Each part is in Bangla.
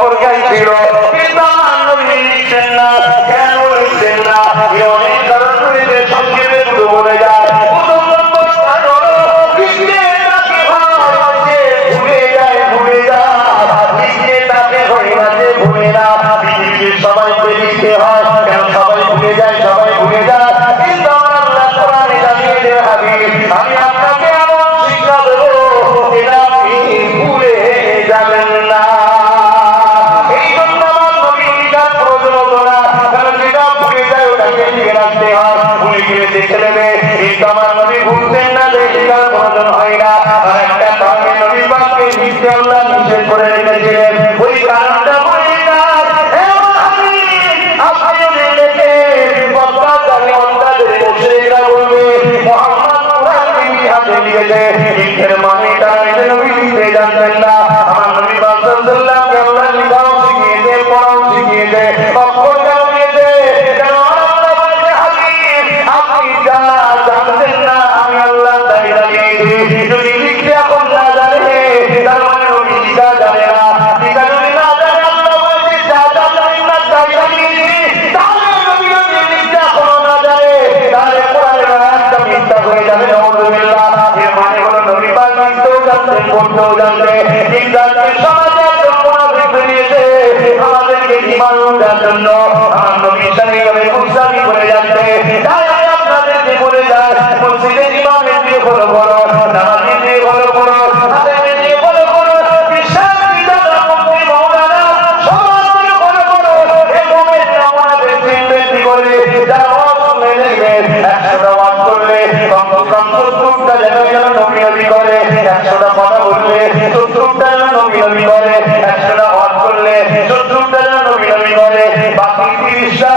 বছর গাইছিল, কিন্তু আমার নবী লিখছেন না। কেন লিখছেন না? অনেক কারণ রয়েছে, সংক্ষেপে দুটো বলে যায়। প্রথম নম্বর কারণ, লিখতে তাকে ভালোবাসে, ভুলে যায়, ভুলে যায়। লিখতে তাকে ভালোবাসে, ভুলে না। পৃথিবীর সবাইকে লিখতে হয়, কেন সবাই ভুলে যায়, সবাই ভুলে যায়। কিন্তু আমার আল্লাহ কোরআনে জানিয়ে দেয়, হাবিব, আমি আপনাকে এমন শিক্ষা দেব, এটা আপনি ভুলে যাবেন না। এই জন্য আমার নবী লিখার প্রয়োজন হতো না, কারণ যেটা ভুলে যায় ওটাকে লিখে রাখতে হয়। ভুলে গেলে দেখে নেবে, কিন্তু আমার নবী ভুলতেন না, লিখার প্রয়োজন হয় না। আর একটা কারণে নবী পাককে লিখতে আল্লাহ নিষেধ করে রেখেছিলেন, ওই কারণটা বলে না। আপনি যদি লেখে বক্তা জানে অন্তাদের মুশরিকরা বলবে মুহাম্মদ কোরআন তিনি হাতে লিখেছে, লিখের মানে তারা এটা নবী লিখতে জানতেন না। আমার নবী সাল্লাল্লাহু আলাইহি ওয়াসাল্লাম লিখাও শিখিয়েছে, পড়াও শিখিয়েছে, অক্ষরটাও দিয়েছে। কেন আল্লাহ বলছে, হাবিব আপনি যা জানতেন না আমি আল্লাহ তাই জানিয়েছি। যদি লিখতে এখন না জানে, তার মানে নবী লিখা জানে না। লিখা যদি না জানে, আল্লাহ বলছে যা জানেন না তাই জানিয়েছি। তাহলে নবী যদি লিখতে এখনো না জানে, তাহলে কোরআনের আয়াতটা মিথ্যা হয়ে যাবে। নাউযুবিল্লাহ। এর মানে হলো নবী পাক লিখতেও জানতেন, পড়তেও জানতেন। কিন্তু আজকে সমাজে একজন মুনাফিক বেরিয়েছে, আমাদেরকে ঈমান দেওয়ার জন্য আমার নবীর সাথে এভাবে কুফরি করে যাচ্ছে। তাই আমি আপনাদেরকে বলে যাই, মসজিদে ইমামের দিয়ে বড় বড়, নামাজের দিয়ে বড় বড়, আলেমের দিয়ে বড় বড়, বিশ্বাস বিধাতা মুফতি মাওলানা সবার দিয়ে বড় বড়, এরকমের নামাজের চিন্তা করে যারা ওয়াজ নেবেন, 100টা ওয়াজ করলে কমসে কম 70টা যেন নবী নবী করে। 100টা কথা বললে 70টা যেন নবী নবী করে। 100টা ওয়াজ করলে 70টা যেন নবী নবী করে। বাকি 30টা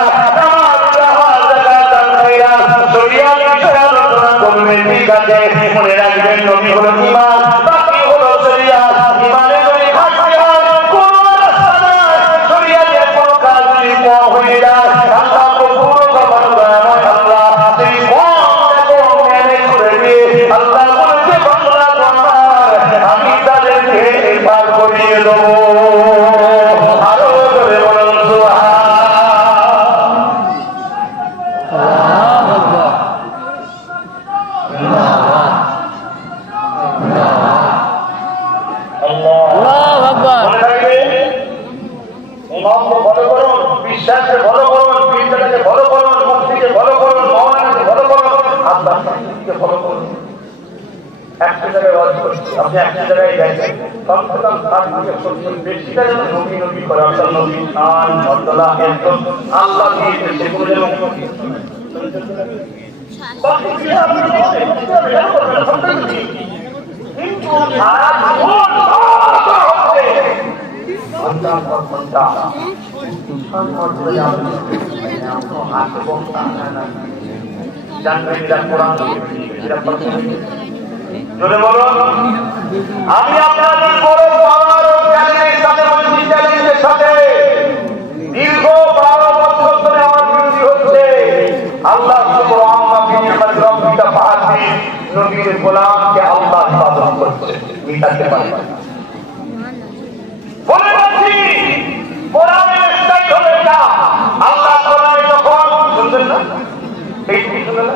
ঠিক আছে, মনে রাখবেন নবী হলো ঈমান, বাকি হলো শরিয়াত। ঈমানে যদি ঘাটতি হয় কোন রাস্তা নাই, শরিয়াতের কোন কাজ যদি কম হয়ে যায়, আল্লাহ তো পুরো কবর দয়াময় আল্লাহ সেই কমটাকে ম্যানেজ করে দিয়ে আল্লাহ বলছে, বান্দা তোমার আমি তাদেরকে পার করিয়ে দেবো। আরো করে বলুন সুবহান। বিশ্বাসকে ফলো করুন, বিদ্যাটাকে ফলো করুন, মুক্তিকে ফলো করুন, মহানাকে ফলো করুন, আল্লাহ কে ফলো করুন। একটা জায়গায় ওয়াজ করছি, আপনি একটা জায়গায় যাইছেন, কমসে কম 60-70 বেশিটা যেন নবী নবী করে। আপনার নবী শান মর্যাদা একদম আল্লাহ দিয়েছে, সেগুলো যেন কিন্তু সারা জীবন আমি আপনাদের বড় পাওয়ার চ্যালেঞ্জের সাথে বলছি, চ্যালেঞ্জের সাথে দীর্ঘ 12 বছর ধরে আমার বিরোধী হচ্ছে। আল্লাহ নবীর গোলামকে আল্লাহ ইবাদত করছে, মিটাতে পারে না। বলে রাখছি, কোরআনের স্টাইল হলো এটা। আল্লাহ কোরআনে যখন শুনছেন না, এই শুনছেন না,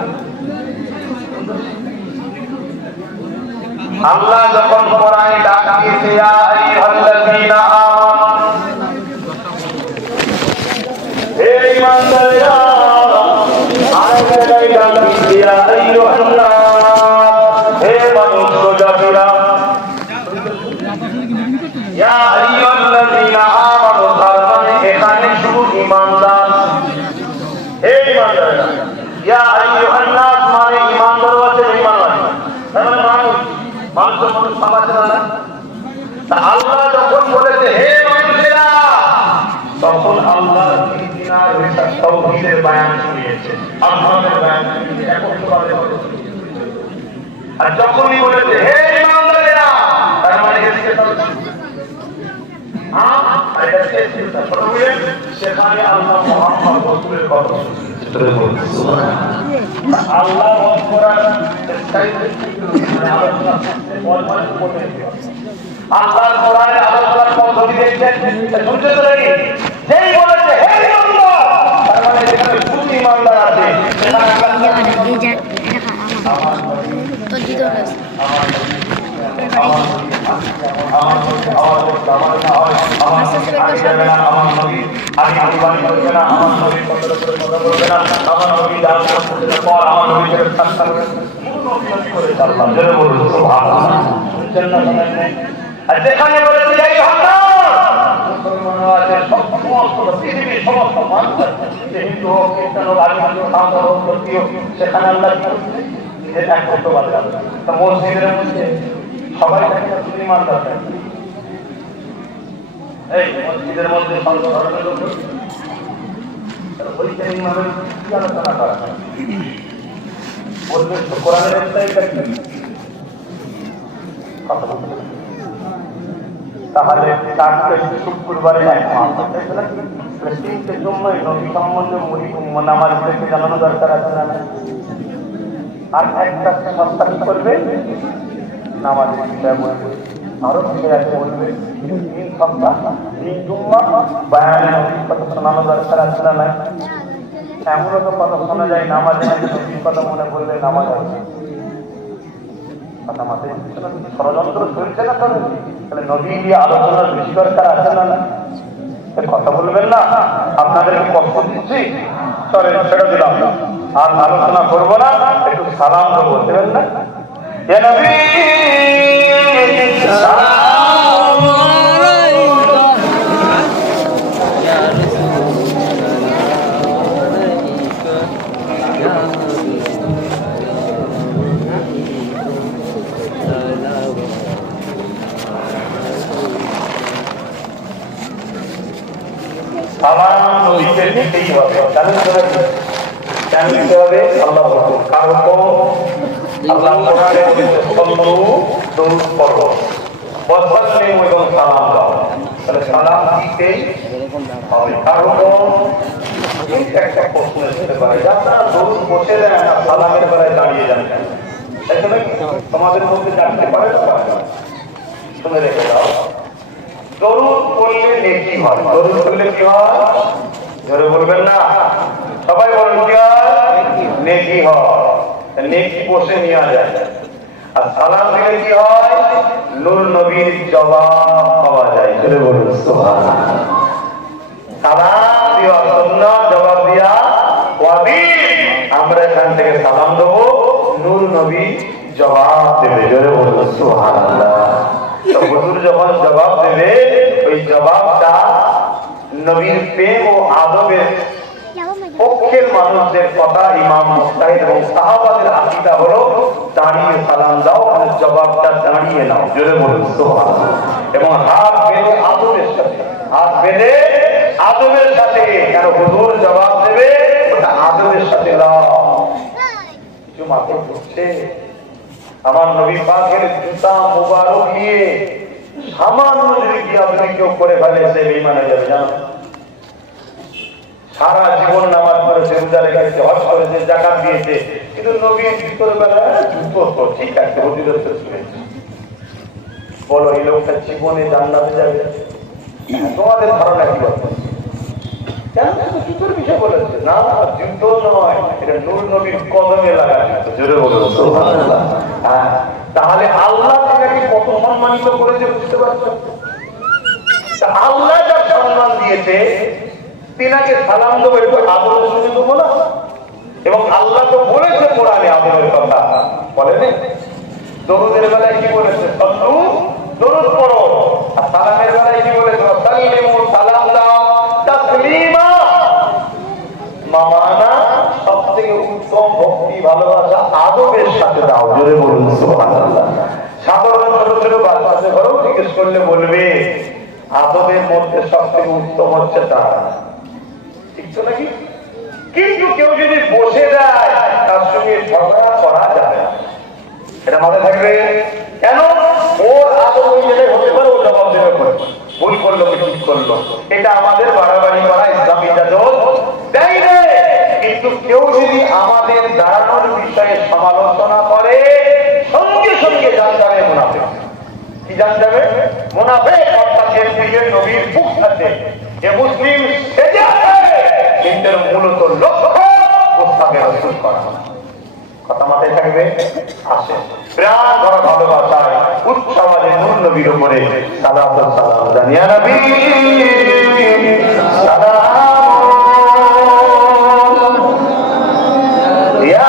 আল্লাহ যখন কোরআনে ডাক দিয়েছে, ইয়া আইয়ুহাল্লাযীনা আমানু, হে ঈমানদাররা, আয়াতে ডাক দিয়েছে, ইয়া আইয়ুহান নাস, হে মানুষ জাতিরা, ইয়া আইয়ুহাল্লাযীনা আমানু, তার মানে এখানে শুধু ঈমানদার। হে ঈমানদাররা, ইয়া আইয়ুহান নাস মানে ঈমানদার আছে, ঈমান আছে, তার মানে মানুষ সমাজ না। আল্লাহ যখন বলেছে হে মানুষেরা, তখন আল্লাহ তাওহীদের বয়ান শুনিয়েছে, আল্লাহর বয়ান শুনিয়েছে একত্রভাবে। আর যখনই বলেছে হে ঈমানদারেরা, তার মানে সেখানে আল্লাহ মুহাম্মদ রাসূলের কথা শুনছে। আল্লাহ আল্লাহর কোরআনের আলোচনার পদ্ধতি দেখছেন, শুনতে তো নাকি? যেই বলেছে হে ইমানদার, তার মানে যেখানে শুধু ইমানদার আছে সেখানে আর যেখানে বলেছে পৃথিবীর সমস্ত মানুষ হিন্দু হোক, খ্রিস্টান হোক, আদিবাসী হোক, সাঁওতাল হোক, ক্ষত্রিয় হোক, সেখানে আল্লাহ এক করতে পারবে। মসজিদের মধ্যে সবাই থাকে না, শুধু ইমানদার থাকে। এই মসজিদের মধ্যে সর্ব ধরনের লোক ওইখানে ইমামের কি আলোচনা করা হয় বলবেন তো? কোরআনের তাহলে শুক্রবারে তিনটে জন্যই নবী সম্বন্ধে নামাজদেরকে জানানো দরকার আছে না? আর একটা সস্তা কি করবে? নামাজের বিষয়ে বলবে, আরো বিষয় আছে বলবে। 3 সপ্তাহ 3 জুম্মা বায়ানের অভিজ্ঞতা শোনানো দরকার আছে না? নাই? এমনও তো কথা শোনা যায় নামাজে অভিজ্ঞতা মনে করলে নামাজ আছে। কথা মাথায় ষড়যন্ত্র চলছে না? তাহলে নবী দিয়ে আলোচনার বেশি দরকার আছে না? কথা বলবেন না, আপনাদেরকে কষ্ট দিচ্ছি, চলে ছেড়ে দিলাম, আর আলোচনা করবো না, একটু সালাম দেবো, দেবেন না? সালাম নবীকে দিতেই হবে। কেন দিতে হবে? আল্লাহ হুকুম। কার হুকুম? আল্লাহ কোরআনে বলেছে সাল্লু দরুদ পড়ো, ওয়াসাল্লিমু এবং সালাম দাও। তাহলে সালাম দিতেই হবে। কার হুকুম? একটা প্রশ্ন আসতে পারে, আপনারা দরুদ বসে দেন না, সালামের বেলায় দাঁড়িয়ে যান কেন? তাই তো নাকি? তোমাদের মধ্যে জানতে পারে না? শুনে রেখে দাও, দরুদ পড়লে নেকি হয়। দরুদ পড়লে কি হয়? ধরে বলবেন না, সবাই বলেন কি হয়? নেকি হয়। নেকি বসে নেওয়া যায়। আর সালাম দিলে কি হয়? নূর নবীর জবাব পাওয়া যায়। ধরে বলুন সুবহানাল্লাহ। সালাম দেওয়া সুন্নাত, জবাব দেওয়া ওয়াজিব। আমরা এখান থেকে সালাম দেবো, নূর নবী জবাব দেবে। ধরে বলুন সুবহানাল্লাহ। তো হুজুর যখন জবাব দেবে, ওই জবাবটা নবীর প্রেম ও আদবের পক্ষের মানুষদের কথা। ইমাম মুজতাহিদ এবং সাহাবাদের আকীদা হলো দাঁড়িয়ে সালাম দাও, আর জবাবটা দাঁড়িয়ে নাও। জোরে বলুন সুবহানাল্লাহ। এবং হাত বেঁধে আদবের সাথে, হাত বেঁধে আদবের সাথে, কেন হুজুর জবাব দেবে, ওটা আদবের সাথে নাও। কিছু মাত্র ঢুকছে আমার নবী পাকের জুতা মুবারক নিয়ে সামান্য যদি কি আপনি কেউ করে ফেলে, সে বেঈমান হয়ে যাবে। জানো, সারা জীবন নামাজ পড়েছে, রোজা রেখেছে, হজ করেছে, যাকাত দিয়েছে, কিন্তু নবীর ভিতরে বেলা জুতো তো ঠিক আছে, অধিরত শুনেছে। বলো এই লোকটা জীবনে জান্নাতে যাবে? তোমাদের ধারণা কি বলতো? কেন জুতোর বিষয় বলেছে? না, জুতো নয়, এটা নূর নবীর কদমে লাগা জুতো। জোরে বলুন সুবহানাল্লাহ। তাহলে আল্লাহ তাকে কত সম্মানিত করেছে বুঝতে পারছো? আল্লাহ যা সম্মান দিয়েছে, তিনাকে সালাম দেবো, একটু আদরের সঙ্গে দেবো না? এবং আল্লাহ তো বলেছে কোরআনে আদরের কথা, বলেনি? দরুদের বেলায় কি বলেছে? সাল্লু, দরুদ পড়ো। আর সালামের বেলায় কি বলেছে? সাল্লিমু, সালাম দাও। তাসলিমা, মামানা, সবথেকে উত্তম ভক্তি ভালোবাসা আদবের সাথে দাও। জোরে বলুন সুবহানাল্লাহ। সাধারণ ছোট ছোট বাচ্চাদের ঘরেও জিজ্ঞেস করলে বলবে আদবের মধ্যে সবথেকে উত্তম হচ্ছে তার, ঠিক তো নাকি? কিন্তু কেউ যদি বসে যায়, তার সঙ্গে ঝগড়া করা যাবে না, এটা মাথায় থাকবে। কেন? ওর আদব ওই জায়গায় হতে পারে, ও জবাব দেবে করে, ভুল করলো কি ঠিক করলো, এটা আমাদের বাড়াবাড়ি করা ইসলাম ইজাজত দেয় না। কিন্তু কেউ যদি আমাদের দাঁড়ানোর বিষয়ে সমালোচনা করে, সঙ্গে সঙ্গে জান যাবে মুনাফিক অর্থাৎ এর দিকে নবীর বুক আছে যে মুসলিম সেজে আছে কিন্তু মূলত লক্ষ্য মুস্তাকে রাসূল করা। কথা মাথায় থাকবে। আসে প্রাণ ভরা ভালোবাসায় উচ্চ আওয়াজে নূর নবীর উপরে সালাত ও সালাম জানিয়া নবী সালাম ইয়া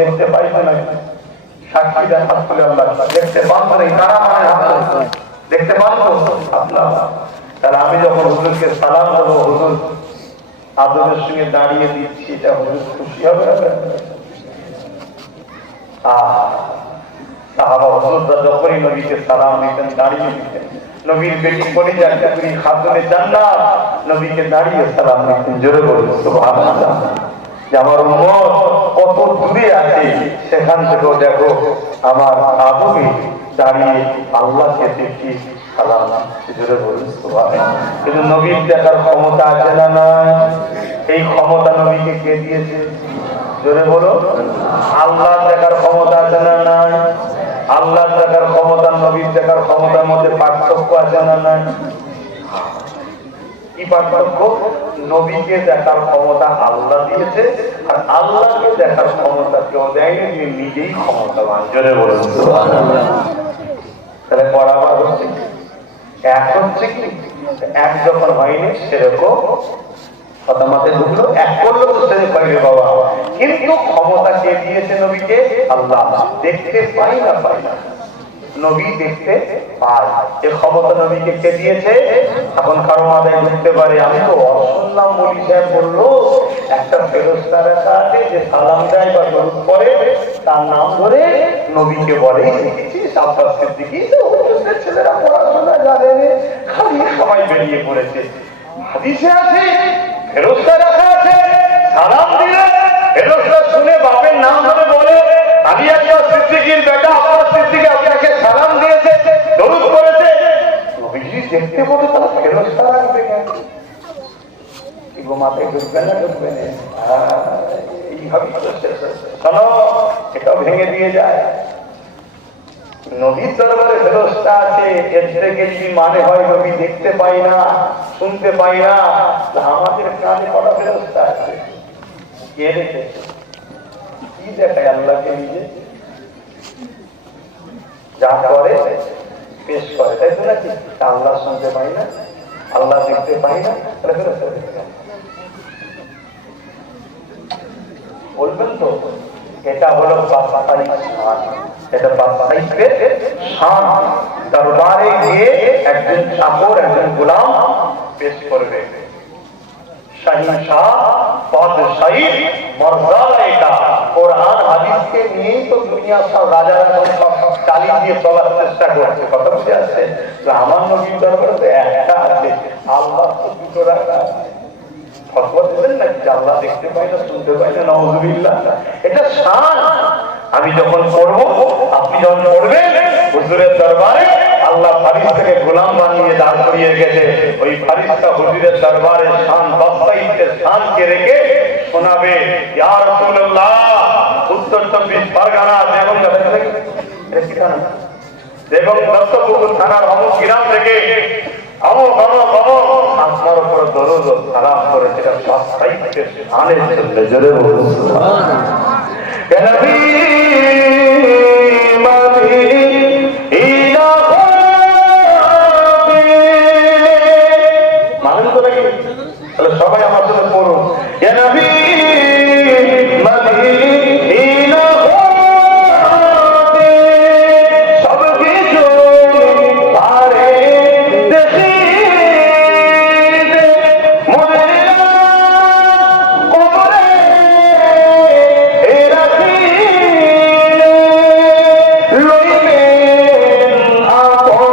দেখতে পাই না সাক্ষীরা হাত তুলে আল্লাহ দেখতে পাবো না কারা মানে হাত দেখতে পাবো আল্লাহ। তাহলে আমি যখন হুজুরকে সালাম দেবো হুজুর আদরের সঙ্গে দাঁড়িয়ে দিচ্ছি এটা হুজুর খুশি হবে। সাহাবা হুজুররা যখনই নবীকে সালাম দিতেন দাঁড়িয়ে দিতেন নবীর বেটি কলিজা টুকরি খাতুনে জান্নাত নবীকে দাঁড়িয়ে সালাম দিতেন। জোরে বলুন সুবহানাল্লাহ। যে আমার উম্মত কত দূরে আছে সেখান থেকেও দেখো আমার আবুকে দাঁড়িয়ে আল্লাহকে দেখি সালাম জোরে বলুন সুবহানাল্লাহ। কিন্তু নবীর দেখার ক্ষমতা আছে না নাই? এই ক্ষমতা নবীকে কে দিয়েছে? জোরে বলো। আল্লাহ দেখার ক্ষমতা আছে না নাই? আল্লাহ দেখার ক্ষমতা নবীর দেখার ক্ষমতার মধ্যে পার্থক্য আছে না নাই? কি পার্থক্য? নবীকে দেখার ক্ষমতা আল্লাহ দিয়েছে আর আল্লাহকে দেখার ক্ষমতা কেউ দেয়নি, তিনি নিজেই ক্ষমতাবান। জোরে বলুন সুবহানাল্লাহ। তাহলে বরাবর হচ্ছে কি এক হচ্ছে কি এক যখন হয়নি সেরকম কথা মাথায় ঢুকলো এক করলো তো সে পাইবে বাবা। কিন্তু ক্ষমতা কে দিয়েছে নবীকে? আল্লাহ। দেখতে পাই না পাই না নবী দেখতে পায় এ ক্ষমতা নবীকে কে দিয়েছে? এখন কারো মাথায় ঢুকতে পারে আমি তো অশুনলাম বলি সাহেব বললো একটা ফেরেশতা রাখা আছে যে সালাম দেয় বা দরুদ পড়ে তার নাম ধরে নবীকে বলে দেখেছিস আব্বাস সিদ্দিকী ছেলেরা পড়াশোনা জানে খালি সবাই বেরিয়ে পড়েছে। হাদিসে আছে ফেরেশতা রাখা আছে সালাম দিলে ফেরেশতা শুনে বাপের নাম ধরে বলে আলী আকবর সিদ্দিকীর বেটা আব্বাস সিদ্দিকী আপনাকে সালাম দিয়েছে দরুদ করেছে। নবীজি দেখতে বলে তারা ফেরেশতা রাখবে কেন? এগো মাথায় ঢুকবে না ঢুকবে না এইভাবে শোনো এটাও ভেঙে দিয়ে যায়। নবীর দরবারে ফেরেশতা আছে এর থেকে যদি মানে হয় নবী দেখতে পাই না শুনতে পাই না আমাদের কানে কটা ফেরেশতা আছে? কে রেখেছে? কি দেখায় আল্লাহকে নিজে যা করে পেশ করে তাই তো নাকি? আল্লাহ শুনতে পাই না আল্লাহ দেখতে পাই না তাহলে ফেরেশতা দেখতে বলবেন তো এটা হলো এটা বাদশাহীদের শান। দরবারে গিয়ে একজন চাকর একজন গোলাম পেশ করবে শাহিনশাহ বাদশাহী মর্যাদা। এটা কোরআন হাদিসকে নিয়েই তো দুনিয়া সব রাজারা সব চালিয়ে দিয়ে চলার চেষ্টা করছে। কথা বুঝে আসছে? আমার নবীর দরবারে তো একটা আছে আল্লাহ তো দুটো রাখা আছে। ফতোয়া দেবেন না যে আল্লাহ দেখতে পাই না শুনতে পাই না নাউযুবিল্লাহ। এটা শান আমি যখন পড়বো, আপনি যখন পড়বেন, হুজুরের দরবারে আল্লাহ ফারিস্তাকে গোলাম বানিয়ে দাঁড় করিয়ে গেছে। ওই ফারিস্তা হুজুরের দরবারে শান বাস্তবিকের শানকে রেখে শোনাবে, ইয়া রাসূলুল্লাহ, উত্তর 24 পরগনা এবং দত্তপুকুর থানার অমুক গ্রাম থেকে অমুক অমুক অমুক আপনার উপর দরুদ ও সালাম করে সেটা বাস্তবিকের শানের জন্য জোরে বলুন সুবহানাল্লাহ। ইয়া নবী সবাই আমার জন্য পড়ুন, ইয়া নবী মদিনা হতে সব কিছু পারে দেখিতে মুরিদা কবরে রাখিলে লইবেন আপন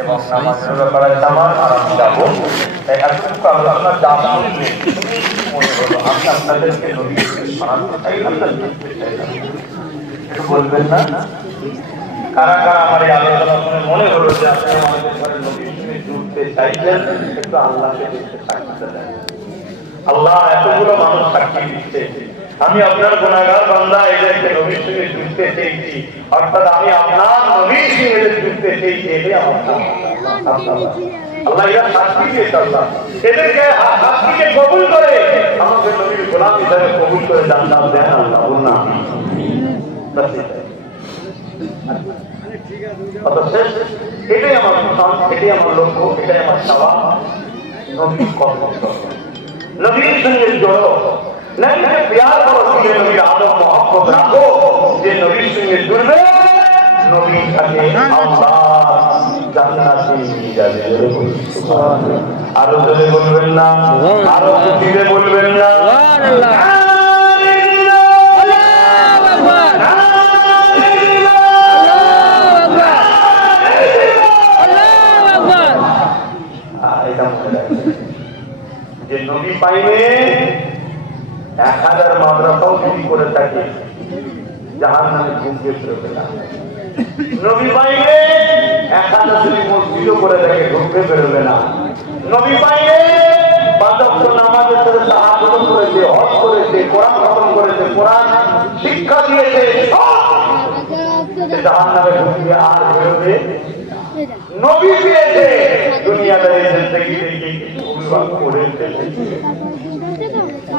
এবং নামাজের ব্যাপারে আমার আরাম যাবো, তাই এতটুকু আলোচনা যা শুনলে মনে হলো আমি আপনাদেরকে একটু বলবেন না কারা কারা আমার এই আলোচনা শুনে মনে হলো যে আপনি আমাদের ঘরে নবীর সঙ্গে জুড়তে চাইছেন, একটু আল্লাহকে দেখতে সাক্ষী দেন। আল্লাহ এতগুলো মানুষ সাক্ষী দিচ্ছে, আমি আপনার গুনাহগার বান্দা, এদেরকে নবীর সঙ্গে জুড়তে চেয়েছি, অর্থাৎ আমি আপনার নবীর সঙ্গে এদের জুড়তে চেয়েছি, এটাই আমার আল্লাহ এরা সাক্ষী দিয়েছে। আল্লাহ এদেরকে সাক্ষীকে কবুল করে আমাদের নবীর গোলাম হিসাবে কবুল করে জান্নাত দেন। আল্লাহ বলুন এটাই আমার মিশন, এটাই আমার লক্ষ্য, এটাই আমার চাওয়া। নবীর কর্ম, নবীর সঙ্গে জড়ো নবীকে প্যার করো, দিয়ে নবীর আদব মহব্বত রাখো, যে নবীর সঙ্গে জুড়বে নবীর সাথে আল্লাহ জান্নাতে নিয়ে যাবে। আরো জোরে বলবেন না, আরো খুশিতে বলবেন না। যে নবী পাইলে 1000 মাদ্রাসাও যদি করে থাকে জাহান্নামে ঢুকবে ফেরবে না। নবী পাইলে 1000 যদি মসজিদও করে থাকে ঢুকবে ফেরবে না। নবী পাইলে 5 ওয়াক্ত নামাজের সাথে তাহাজ্জুদ করেছে, হজ করেছে, কোরআন খতম করেছে, কোরআন শিক্ষা দিয়েছে, জাহান্নামে ঢুকবে আর বেরোবে। নবী পেয়েছে দুনিয়াদারি জিন্দেগিতে অভিভাবক করে ফেলেছে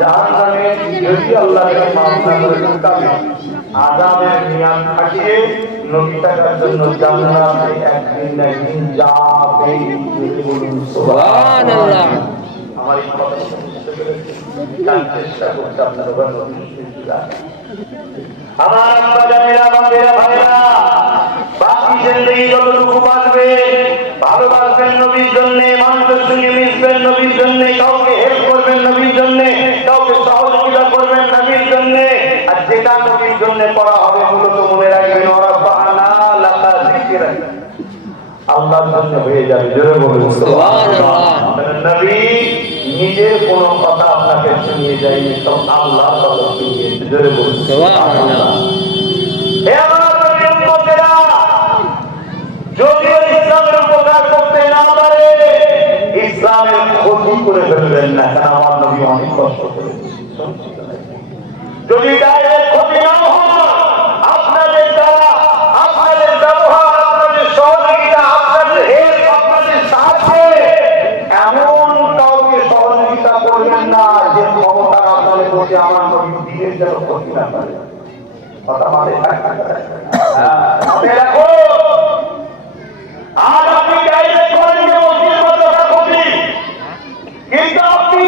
জাহান্নামে, যদি আল্লাহকে মাফ না করে ঢুকাবে, আযাবের নিয়াম থাকিয়ে নবী থাকার জন্য জান্নাতে একদিন না একদিন যাবে। বলুন সুবহানাল্লাহ। আমার এই কথা বুঝতে পেরেছেন? চেষ্টা করতে আপনারা আমার আব্বা জানেরা, বাবারা, ভাইরা, বাকি জিন্দেগি যতটুকু বাঁচবে ভালোবাসবেন নবীর জন্য, মানুষের সঙ্গে মিশবেন নবীর জন্য, কাউকে হেল্প করবেন নবীর জন্য, কাউকে সহযোগিতা করবেন নবীর জন্য। আর যেটা নবীর জন্য করা হবে মূলত মনে রাখবেন ওরাফানা লাকা যিকরা, আল্লাহর জন্য হয়ে যাবে। জোরে বলুন সুবহানাল্লাহ। নবী নিজের কোনো কথা আপনাকে শুনিয়ে যায়নি, সব আল্লাহর কথা শুনিয়েছে। জোরে বলুন সুবহানাল্লাহ। হে আমার নবীর উম্মতেরা, ইসলামের ক্ষতি করে ফেলবেন না, কেন আমার নবী অনেক কষ্ট করেছে। যদি ডাইরেক্ট ক্ষতি না হয়, আপনাদের দ্বারা, আপনাদের ব্যবহার, আপনাদের সহযোগিতা, আপনাদের হেল্প, আপনাদের সাহায্যে এমন কাউকে সহযোগিতা করবেন না যে ক্ষমতা আপনাদের বসে আমার নবী দিনের যেন ক্ষতি না করে। কথা মাথায় রাখো। আজ আপনি ডাইরেক্ট করেন যে মসজিদের মধ্যে ক্ষতি, কিন্তু আপনি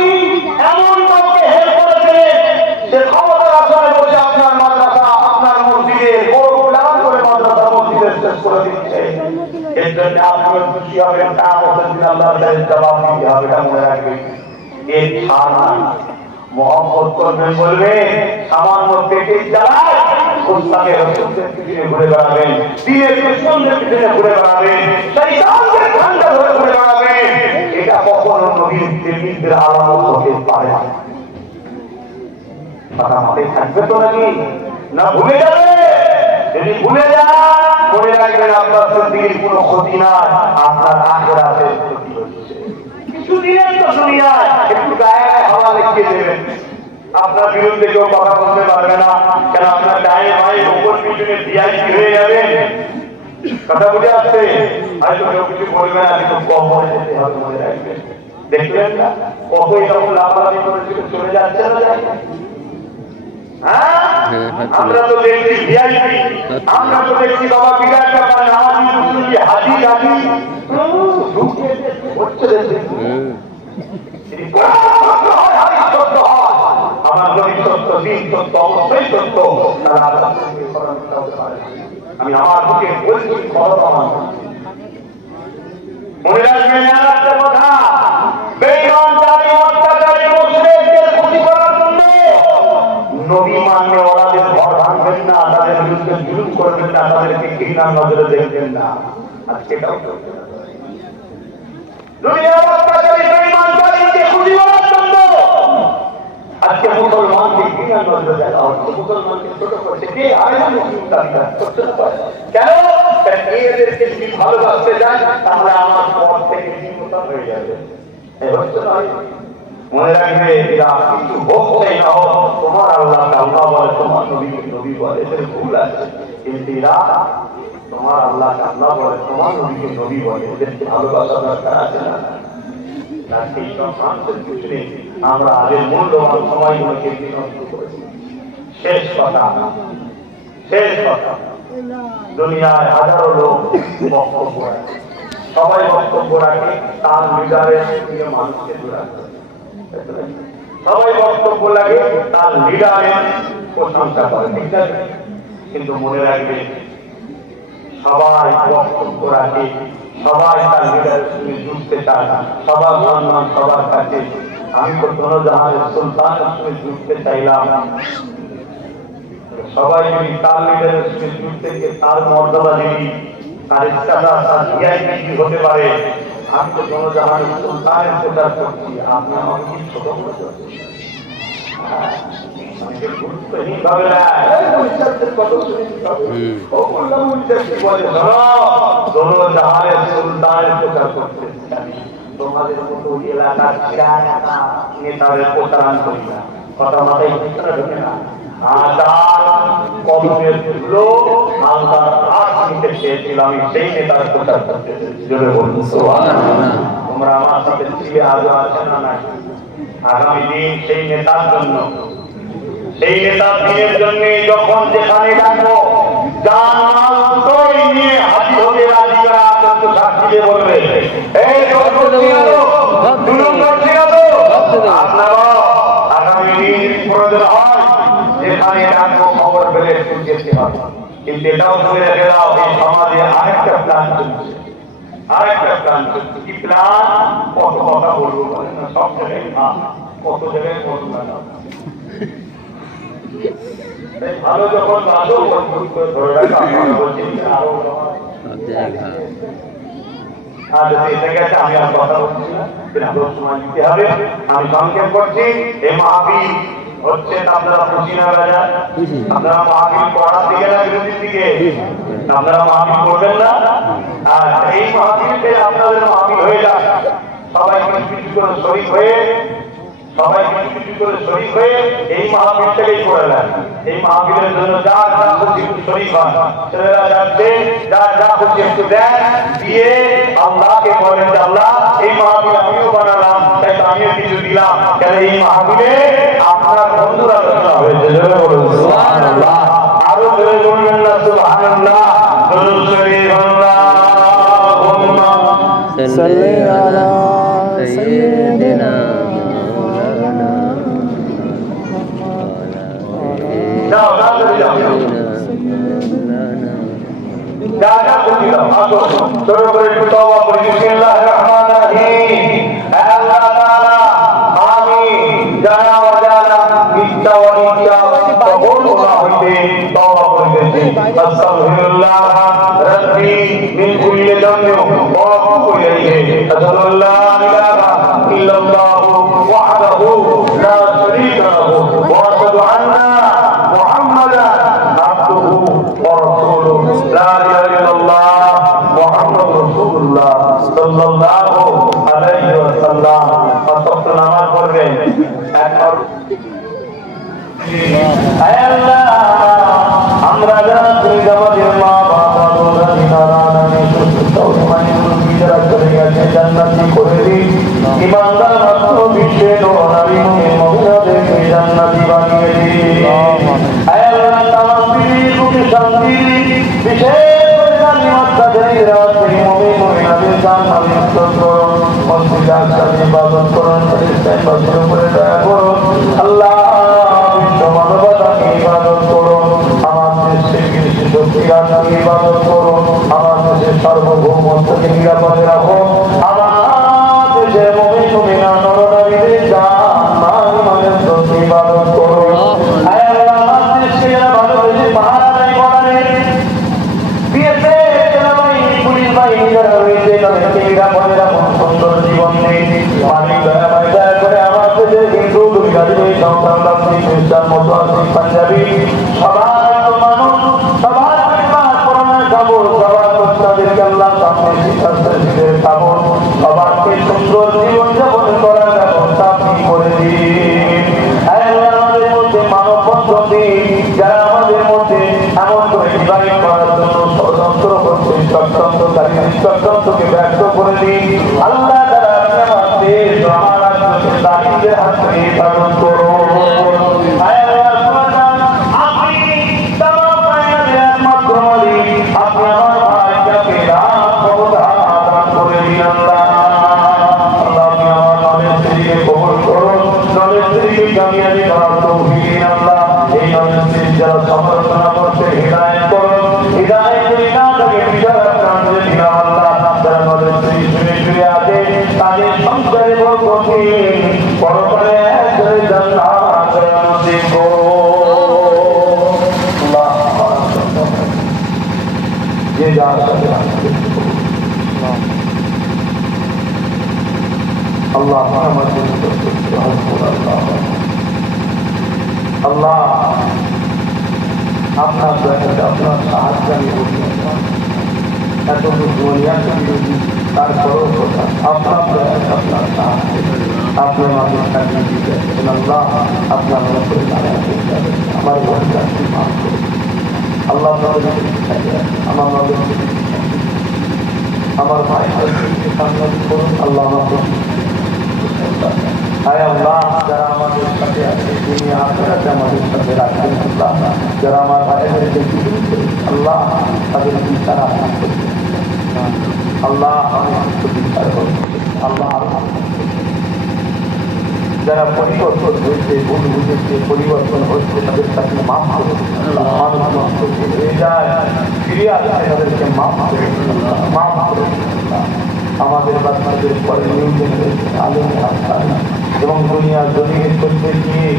এমন কাউকে হেল্প করেছেন যে ক্ষমতার আসনে বসে আপনার মাদ্রাসা, আপনার মসজিদের বড় প্ল্যান করে মাদ্রাসা মসজিদের শেষ করে দিচ্ছে। এর জন্য আপনিও খুশি হবেন, কিয়ামতের দিন আল্লাহর কাছে জবাব দিতে হবে, এটা মনে রাখবেন। এর ছাড়া মহব্বত করবেন, বলবে সামান্য পেটে জ্বালায় কোরআনের রাসূলের পিছনে ঘুরে বেড়াবেন, দ্বীনের দুশমনদের পিছনে ঘুরে বেড়াবেন, শয়তানদের ঠান্ডা ধরে ঘুরে বেড়াবেন, এটা কখনো নবীর প্রেমিকদের আলামত হতে পারে না। কথা মাথায় থাকবে তো নাকি না ভুলে যাবে? যদি ভুলে যান, মনে রাখবেন আপনার দিনের কোনো ক্ষতি না, আপনার আখিরাতের ক্ষতি হচ্ছে। কিছুদিনের তো দুনিয়ায় একটু গায়ে হাওয়া লিখিয়ে দেবেন, আপনার বিরুদ্ধে কেউ কথা বলতে পারবে না, কেন আপনার গায়ে ভাই উপর পিছনে ভিআইপি হয়ে যাবেন। কথা বুঝে আসছে? হয়তো কেউ কিছু বলবে না, কিন্তু কম হয়ে যেতে হবে, মনে রাখবেন। দেখলেন না কত এরকম লাফালাফি করেছিল, চলে যাচ্ছে না যায়? আমরা তো দেখছি ভিআইপি, আমরা তো দেখছি বাবা বিরাট ব্যাপার, নামাজি মুসলিম হাজি গাজি হচ্ছে। আমার নবী সত্য, দিন সত্য, অবশ্যই সত্য। আমি আমার বুকে বলছি, মনে রাখবেন একটা কথা, বেঈমানকারী অত্যাচারী মুশরিকদের ক্ষতি করার জন্য নবী মানলে ওরাদের ঘর ভাঙবেন না, তাদের বিরুদ্ধে জুলুম করবেন না, তাদেরকে ঘৃণার নজরে দেখবেন না। আর সেটাও দুনিয়ার অত্যাচারী বেঈমানকারীকে ক্ষতি করার জন্য আজকে মুসলমানকে ঘৃণার নজরে দেখা হচ্ছে, মুসলমানকে ছোট করছে। কে আরেকজন মুসলিম তালিকা করছে না? কেন? এদেরকে যদি ভালোবাসতে যায় তাহলে আমার পর থেকে নির্মূল হয়ে যাবে। মনে রাখবে, এরা কিছু হোক চাই না হোক, তোমার আল্লাহ আল্লাহ বলে, তোমার নবীকে নবী বলে, এদের ভুল আছে। কিন্তু এরা তোমার আল্লাহ আল্লাহ বলে, তোমার নবীকে নবী বলে, এদেরকে ভালোবাসা দরকার আছে না? সেই সব মানুষের পিছনে আমরা আগের মূল্যবান সময়গুলোকে নষ্ট করেছি। শেষ কথা, শেষ কথা, দুনিয়ায় হাজারো লোক বক্তব্য রাখে, সবাই বক্তব্য রাখে তার লিডারের দিয়ে মানুষকে দূরাতে, সবাই বক্তব্য লাগে তার লিডারের প্রশংসা করে, ঠিক আছে? কিন্তু মনে রাখবে, সবাই বক্তব্য রাখে, সবাই তার লিডারের সঙ্গে যুক্তে চায়, সবার সম্মান সবার কাছে। আমি তো দোনোজাহানের সুলতানের সঙ্গে যুক্তে চাইলাম, সবাই যদি তার লিডারের সঙ্গে যুক্তে গিয়ে তার মর্যাদা দিবি, তার ইচ্ছাটা তার ভিআইপি হতে পারে। আমি তো দোনোজাহানের সুলতানের প্রচার করছি, আপনি আমাকে কি ছোট করতে? গুরুত্বহীন ভাবে না, দোনোজাহানের সুলতানের প্রচার করতে তোমাদের মতো এলাকার নেতাদের প্রচারণ করি না। কথা মাথায় ঢুকে না। কমের ধুলো আল্লাহর হাত নিতে চেয়েছিলাম, আমি সেই নেতার প্রচার করতে জোরে বলবো তোমরা আমার সাথে ছিলে, আজও আছে না নাই? আগামী দিন সেই নেতার জন্য, সেই নেতার দিনের জন্য যখন যেখানে ডাকবো নিয়ে হাজির হতে রাজি করা সাক্ষী দিয়ে বলবে, এই আপনারা আগামী দিন প্রয়োজন হয় যেখানে ডাকবো খবর পেলে একটু যেতে হবে। কিন্তু এটাও ধরে রেখে দাও, এই সমাজে আরেকটা প্ল্যান চলছে, আরেকটা প্ল্যান চলছে। কি প্ল্যান? কত কথা বলবো সব জায়গায়, কত জায়গায় বলবো না। ভালো যখন বাঁধো ধরে রাখা বলছি আরো আমি আর কথা বলছি না, সময় দিতে হবে। আমি সংক্ষেপ করছি, এই মাহফিল হচ্ছে আপনারা খুশি না বাজার? আপনারা মাহফিল পড়ার দিকে না বিরোধীর দিকে? আপনারা মাহফিল করবেন না? আর এই মাহফিলকে আপনাদের মাহফিল হয়ে যাক, সবাই কিছু করে শরীক হয়ে এই মাহফিলটাকেই করে নেন। এই মাহফিলের জন্য যার যা খুশি শরীক হন, ছেলেরা যাচ্ছে, যার যা খুশি একটু দেন, দিয়ে আল্লাহকে বলেন যে আল্লাহ এই মাহফিল আমিও বানালাম, তাই আমিও কিছু দিলাম, কেন এই মাহফিলে আপনার বন্ধুরা হয়েছে। সুবহানাল্লাহ, আরো জোরে বলবেন না সুবহানাল্লাহ। দরুদ শরীফ আল্লাহুম্মা সাল্লি আলা সাইয়্যিদিনা যাও না চলে যাও দাদা বুঝি দাও আসো ছোট করে একটু তওবা করি। বিসমিল্লাহির রহমানির রহিম। আল্লাহ তাআলা আমি জানা অজানা ইচ্ছা অনিচ্ছা কবুল করা হইতে তওবা করিতেছি। আস্তাগফিরুল্লাহ রাব্বি মিন কুল্লি যামবিন ওয়া আতুবু ইলাইহি। আল্লাহ ইলাহা ইল্লাল্লাহ ওয়াহদাহু লা শারীকা লাহু ওয়া আশহাদু আন্না মুহাম্মাদান আবদুহু ওয়া রাসূলুহু লা ইলাহা ইল্লাল্লাহ মুহাম্মাদুর রাসূলুল্লাহ সাল্লাল্লাহু আলাইহি ওয়াসাল্লাম। পাঁচ নামাজ পড়বেন। একবার আল্লাহ আমরা যারা আমাদের মা বাবা যারা চলে গেছে জান্নাতি করে দিন। ইমানদার মাত্র বিশ্বের নারী মহিলাদেরকে জান্নাতি বানিয়ে দিন। আল্লাহ তাআলা পৃথিবীকে শান্তি বিশেষ করে জান্নাতের রাতে মুমিন মুমিনাদের জান্নাতের করুন। মসজিদে আকসার ইবাদত করুন, ফেরেশতাদের বসে উপরে দয়া করুন। আল্লাহ মানবতাকে ইবাদত করুন। আমার দেশের কৃষি শক্তিকে ইবাদত করুন। আমার দেশের সার্বভৌমত্বকে নিরাপদে রাখুন। আমার দেশের মুমিন মুমিনা নরনারীদের জান মানের প্রতি ইবাদত করুন। আল্লাহ আমার দেশকে ভালোবেসে পাহারা নাই করানে দিয়েছে সেনাবাহিনী পুলিশ বাহিনী যারা রয়েছে তাদেরকে নিরাপদে রাখুন। সুন্দর জীবন দিন। মালিক দয়া করে আমার দেশের হিন্দু দুর্গাদেবী সংসার খ্রিস্টান মুসলমান পাঞ্জাবি সবার মানুষ সবার পরিবার করোনা খাবো সবার বাচ্চাদেরকে আল্লাহ সামনে শিক্ষার্থীদের খাবো সবারকে সুন্দর জীবন যাপন করার ব্যবস্থা আপনি করে দিন। আমাদের মধ্যে মানব বন্ধন দিন। যারা আমাদের মধ্যে এমন করে ডিভাইড করার জন্য ষড়যন্ত্র করছে ষড়যন্ত্রকে ব্যর্থ করে দিন। আল্লাহ তারা আপনি আমার দেশ আমার রাজ্যকে তারিখের হাত থেকে পালন করুন। সমালোচনা করছে হৃদায়ত করুন। হৃদায়ত না থাকে বিচার কাণ্ডে দিলাম আল্লাহ যারা নদের স্ত্রী শুনে শুয়ে আছে তাদের সংসারে বরকতি পরকালে একসাথে জান্নাত নসিব করুন। যে যার সাথে আল্লাহ আমাদের আল্লাহ আপনার আপনার সাহায্য আমি বলি এত দুনিয়াকে বিরোধী তারপরও আপনার আপনার সাহায্য আপনার মাঝে থাকিয়ে দিয়েছেন। আল্লাহ আপনার মতো আমার আল্লাহ আমার আমার ভাইকে সামনে করুন। আল্লাহ আমাকে হায় আল্লাহ যারা আমাদের সাথে আছে দুনিয়া আখিরাতে আমাদের সাথে রাখবেন। আল্লাহ যারা আমার ভাইদেরকে আল্লাহ তাদের বিচার আল্লাহ বিচার করুন। আল্লাহ যারা পরিবর্তন হয়েছে ভুল বুঝেছে পরিবর্তন হচ্ছে তাদের কাছে মাফ করুন। হয়ে যায় ফিরে আসছে তাদেরকে মাফ করুন। মাফ করুন। আমাদের বাচ্চাদের পরে নিউ জেনারেশন আলেমে আসতাম এবং দুনিয়ার জমিনে চলতে গিয়ে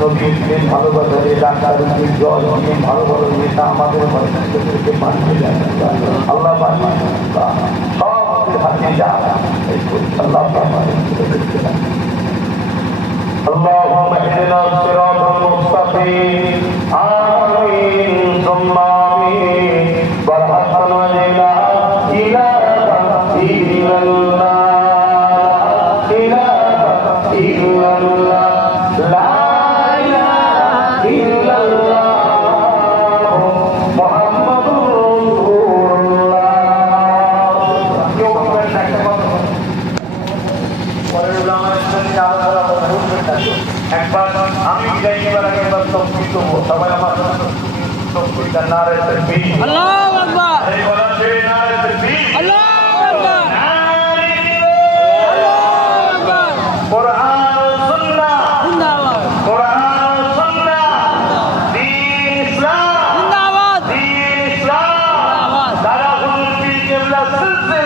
নদীর প্রেম ভালোবাসা দিয়ে ডাক্তার জল নিয়ে ভালো ভালো নেতা আমাদের বাচ্চাদেরকে বানিয়ে যায়। আল্লাহ সব হাতে যা আল্লাহ اللهم اهدنا الصراط المستقيم آمين ثم آمين وارحمنا إلى إلا الله একবার আমি বিদায় নিবার আগে একবার তকবীর দেবো, সবাই আমার তকবীরটা নারে তাকবীর, আল্লাহু আকবার, এই বলা ছেড়ে নারে তাকবীর, আল্লাহু আকবার, নারে আল্লাহু আকবার, কোরআন ও সুন্নাহ, জিন্দাবাদ, কোরআন ও সুন্নাহ, দ্বীন ইসলাম, জিন্দাবাদ, দ্বীন ইসলাম, জিন্দাবাদ। দাদা হুজুর পীর কেবলা সিলসিলা